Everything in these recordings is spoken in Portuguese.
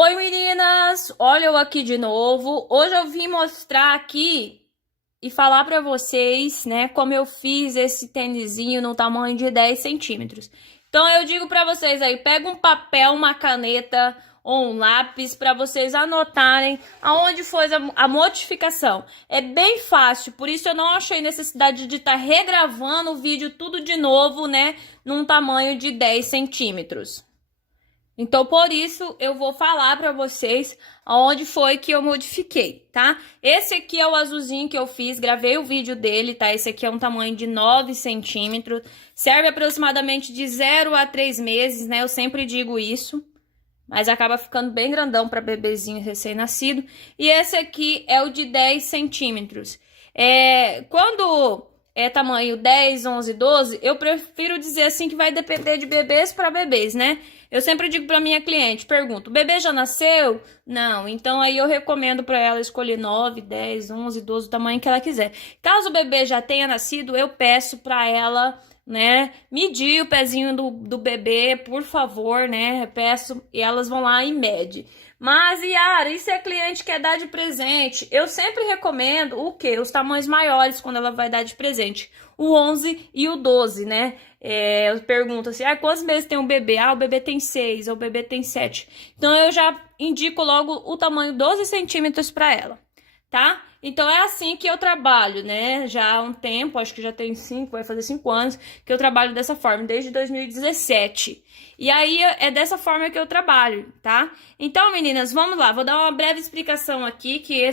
Oi meninas, olha eu aqui de novo. Hoje eu vim mostrar aqui e falar pra vocês, né, como eu fiz esse tênisinho no tamanho de 10 centímetros. Então eu digo pra vocês aí, pega um papel, uma caneta ou um lápis pra vocês anotarem aonde foi a modificação. É bem fácil, por isso eu não achei necessidade de estar regravando o vídeo tudo de novo, né, num tamanho de 10 centímetros. Então, por isso, eu vou falar para vocês aonde foi que eu modifiquei, tá? Esse aqui é o azulzinho que eu fiz, gravei o vídeo dele, tá? Esse aqui é um tamanho de 9 centímetros, serve aproximadamente de 0 a 3 meses, né? Eu sempre digo isso, mas acaba ficando bem grandão para bebezinho recém-nascido. E esse aqui é o de 10 centímetros. Quando é tamanho 10, 11, 12, eu prefiro dizer assim que vai depender de bebês para bebês, né? Eu sempre digo para minha cliente, pergunto, o bebê já nasceu? Não, então aí eu recomendo para ela escolher 9, 10, 11, 12, o tamanho que ela quiser. Caso o bebê já tenha nascido, eu peço para ela, né, medir o pezinho do bebê, por favor, né, peço, e elas vão lá e mede. Mas, Yara, e se a cliente quer dar de presente? Eu sempre recomendo o quê? Os tamanhos maiores quando ela vai dar de presente. O 11 e o 12, né? Eu pergunto assim, quantos meses tem um bebê? O bebê tem 6, ou o bebê tem 7. Então, eu já indico logo o tamanho 12 centímetros para ela, tá? Então, é assim que eu trabalho, né? Já há um tempo, acho que já tem 5, vai fazer 5 anos, que eu trabalho dessa forma, desde 2017. E aí, é dessa forma que eu trabalho, tá? Então, meninas, vamos lá. Vou dar uma breve explicação aqui, que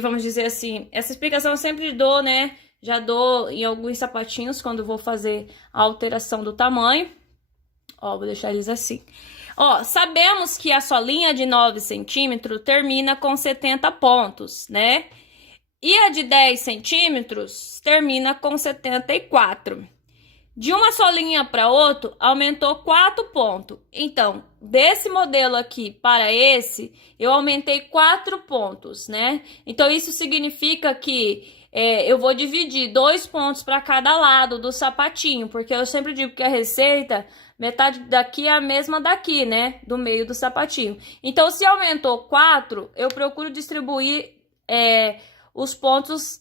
vamos dizer assim, essa explicação eu sempre dou, né? Já dou em alguns sapatinhos quando vou fazer a alteração do tamanho. Ó, vou deixar eles assim. Ó, sabemos que a solinha de 9 centímetros termina com 70 pontos, né? E a de 10 centímetros termina com 74. De uma solinha para outro, aumentou 4 pontos. Então, desse modelo aqui para esse, eu aumentei 4 pontos, né? Então, isso significa que eu vou dividir 2 pontos para cada lado do sapatinho, porque eu sempre digo que a receita, metade daqui é a mesma daqui, né? Do meio do sapatinho. Então, se aumentou 4, eu procuro distribuir os pontos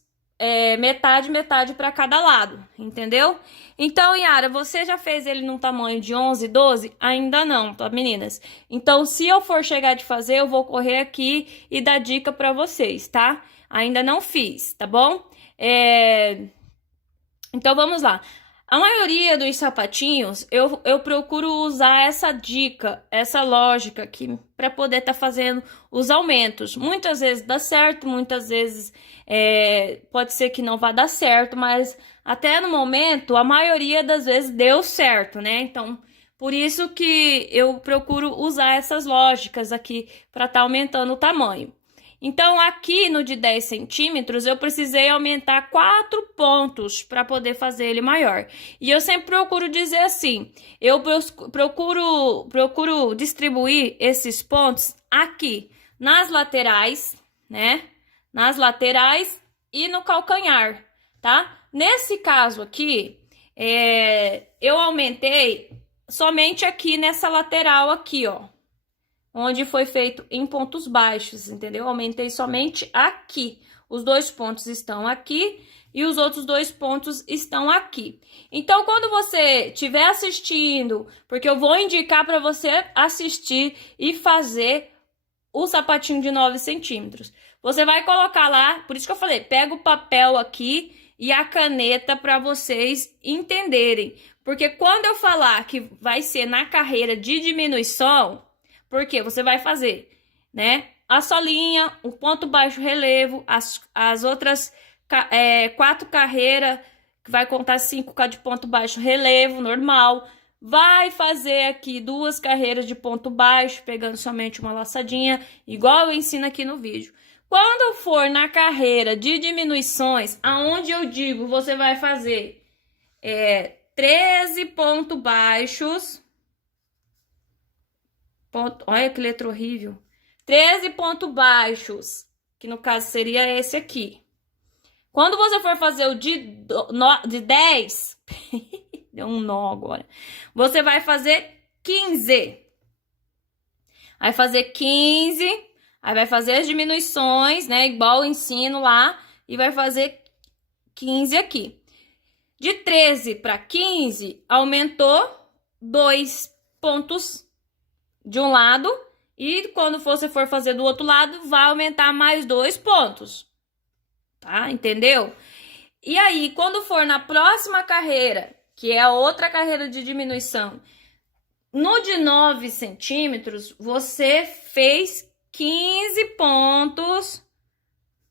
metade, metade para cada lado, entendeu? Então, Yara, você já fez ele num tamanho de 11, 12? Ainda não, tá, meninas? Então, se eu for chegar de fazer, eu vou correr aqui e dar dica para vocês, tá? Ainda não fiz, tá bom? Então, vamos lá. A maioria dos sapatinhos, eu procuro usar essa dica, essa lógica aqui, para poder estar fazendo os aumentos. Muitas vezes dá certo, muitas vezes pode ser que não vá dar certo, mas até no momento, a maioria das vezes deu certo, né? Então, por isso que eu procuro usar essas lógicas aqui para estar aumentando o tamanho. Então, aqui no de 10 centímetros, eu precisei aumentar 4 pontos para poder fazer ele maior. E eu sempre procuro dizer assim, eu procuro distribuir esses pontos aqui, nas laterais, né? Nas laterais e no calcanhar, tá? Nesse caso aqui, eu aumentei somente aqui nessa lateral aqui, ó. Onde foi feito em pontos baixos, entendeu? Aumentei somente aqui. Os 2 pontos estão aqui e os outros 2 pontos estão aqui. Então, quando você estiver assistindo, porque eu vou indicar para você assistir e fazer o sapatinho de 9 centímetros. Você vai colocar lá, por isso que eu falei, pega o papel aqui e a caneta para vocês entenderem. Porque quando eu falar que vai ser na carreira de diminuição, porque você vai fazer, né? A solinha, o ponto baixo relevo, as outras 4 carreiras, que vai contar 5 de ponto baixo relevo, normal. Vai fazer aqui 2 carreiras de ponto baixo, pegando somente uma laçadinha, igual eu ensino aqui no vídeo. Quando for na carreira de diminuições, aonde eu digo, você vai fazer 13 pontos baixos. Olha que letra horrível. 13 pontos baixos, que no caso seria esse aqui. Quando você for fazer o de 10, deu um nó agora. Você vai fazer 15. Aí fazer 15, aí vai fazer as diminuições, né? Igual o ensino lá, e vai fazer 15 aqui. De 13 para 15, aumentou 2 pontos de um lado, e quando você for fazer do outro lado, vai aumentar mais 2 pontos. Tá? Entendeu? E aí, quando for na próxima carreira, que é a outra carreira de diminuição, no de 9 centímetros, você fez 15 pontos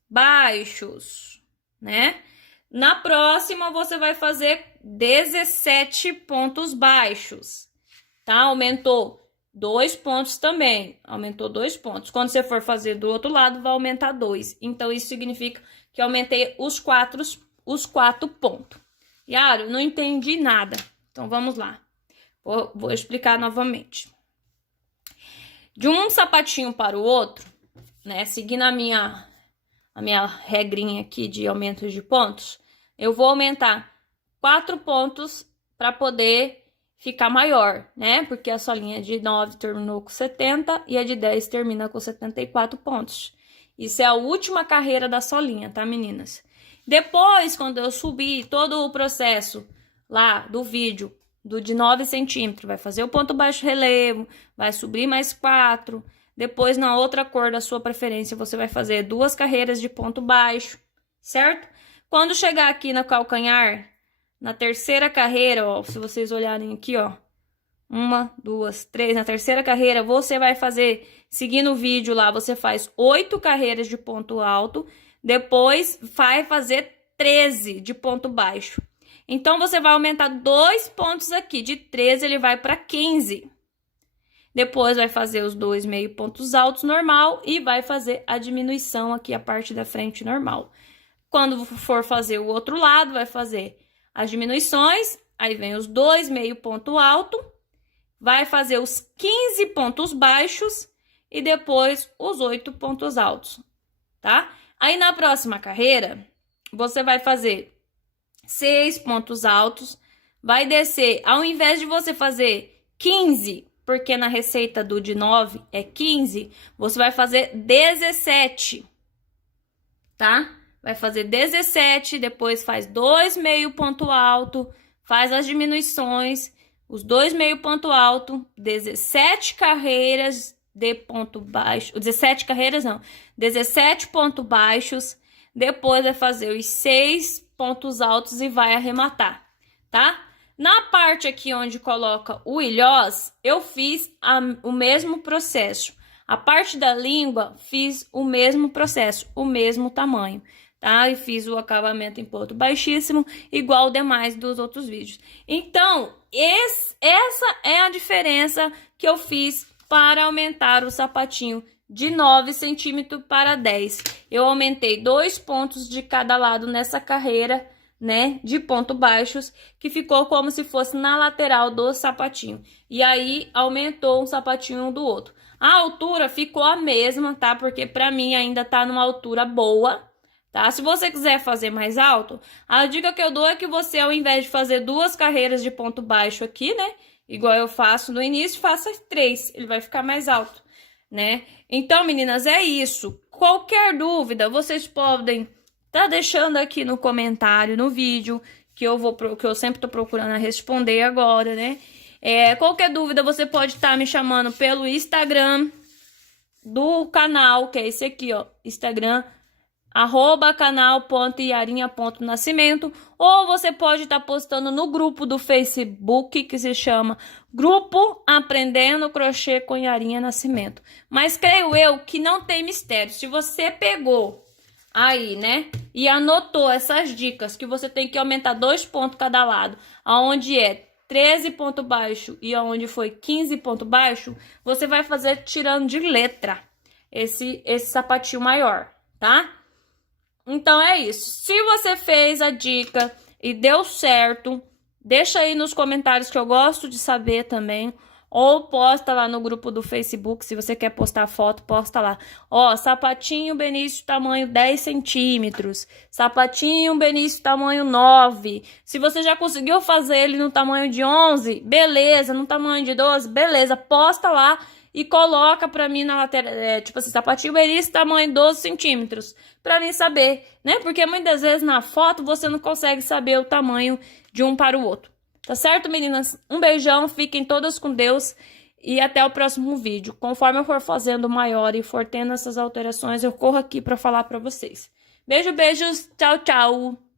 baixos, né? Na próxima, você vai fazer 17 pontos baixos, tá? Aumentou 2 pontos também, aumentou 2 pontos. Quando você for fazer do outro lado, vai aumentar 2. Então, isso significa que aumentei os 4 pontos. Yara, não entendi nada. Então, vamos lá. Vou explicar novamente. De um sapatinho para o outro, né? Seguindo a minha regrinha aqui de aumento de pontos, eu vou aumentar 4 pontos para poder ficar maior, né? Porque a solinha de 9 terminou com 70 e a de 10 termina com 74 pontos. Isso é a última carreira da solinha, tá, meninas? Depois, quando eu subir todo o processo lá do vídeo, do de 9 centímetros, vai fazer o ponto baixo relevo, vai subir mais 4. Depois, na outra cor da sua preferência, você vai fazer 2 carreiras de ponto baixo, certo? Quando chegar aqui no calcanhar, na terceira carreira, ó, se vocês olharem aqui, ó, 1, 2, 3, na terceira carreira, você vai fazer, seguindo o vídeo lá, você faz 8 carreiras de ponto alto, depois vai fazer 13 de ponto baixo. Então, você vai aumentar 2 pontos aqui, de 13 ele vai para 15. Depois vai fazer os 2 meio pontos altos normal e vai fazer a diminuição aqui, a parte da frente normal. Quando for fazer o outro lado, vai fazer as diminuições, aí vem os 2 meio ponto alto, vai fazer os 15 pontos baixos e depois os 8 pontos altos, tá? Aí na próxima carreira, você vai fazer 6 pontos altos, vai descer, ao invés de você fazer 15, porque na receita do de 9 é 15, você vai fazer 17, tá? Vai fazer 17, depois faz 2 meio ponto alto, faz as diminuições, os 2 meio ponto alto, 17 carreiras de ponto baixo, 17 carreiras não, 17 pontos baixos, depois vai fazer os 6 pontos altos e vai arrematar, tá? Na parte aqui onde coloca o ilhós, eu fiz o mesmo processo. A parte da língua, fiz o mesmo processo, o mesmo tamanho, tá? E fiz o acabamento em ponto baixíssimo, igual o demais dos outros vídeos. Então, essa é a diferença que eu fiz para aumentar o sapatinho de 9 centímetros para 10. Eu aumentei 2 pontos de cada lado nessa carreira, né, de ponto baixos, que ficou como se fosse na lateral do sapatinho. E aí, aumentou um sapatinho um do outro. A altura ficou a mesma, tá? Porque pra mim ainda tá numa altura boa, tá? Se você quiser fazer mais alto, a dica que eu dou é que você, ao invés de fazer 2 carreiras de ponto baixo aqui, né, igual eu faço no início, faça 3, ele vai ficar mais alto, né? Então, meninas, é isso. Qualquer dúvida, vocês podem tá deixando aqui no comentário, no vídeo, que eu sempre tô procurando responder agora, né? Qualquer dúvida, você pode estar me chamando pelo Instagram do canal, que é esse aqui, ó, Instagram, @canal.iarinha.nascimento, ou você pode estar postando no grupo do Facebook, que se chama Grupo Aprendendo Crochê com Iarinha Nascimento. Mas creio eu que não tem mistério. Se você pegou aí, né, e anotou essas dicas, que você tem que aumentar 2 pontos cada lado, aonde é 13 ponto baixo e aonde foi 15 ponto baixo, você vai fazer tirando de letra esse sapatinho maior, tá? Então, é isso. Se você fez a dica e deu certo, deixa aí nos comentários, que eu gosto de saber também Ou posta lá no grupo do Facebook, se você quer postar foto, posta lá. Ó, sapatinho Benício tamanho 10 centímetros. Sapatinho Benício tamanho 9. Se você já conseguiu fazer ele no tamanho de 11, beleza. No tamanho de 12, beleza. Posta lá e coloca pra mim na lateral, tipo assim, sapatinho Benício tamanho 12 centímetros. Pra mim saber, né? Porque muitas vezes na foto você não consegue saber o tamanho de um para o outro. Tá certo, meninas? Um beijão, fiquem todas com Deus e até o próximo vídeo. Conforme eu for fazendo maior e for tendo essas alterações, eu corro aqui para falar para vocês. Beijo, beijos, tchau, tchau!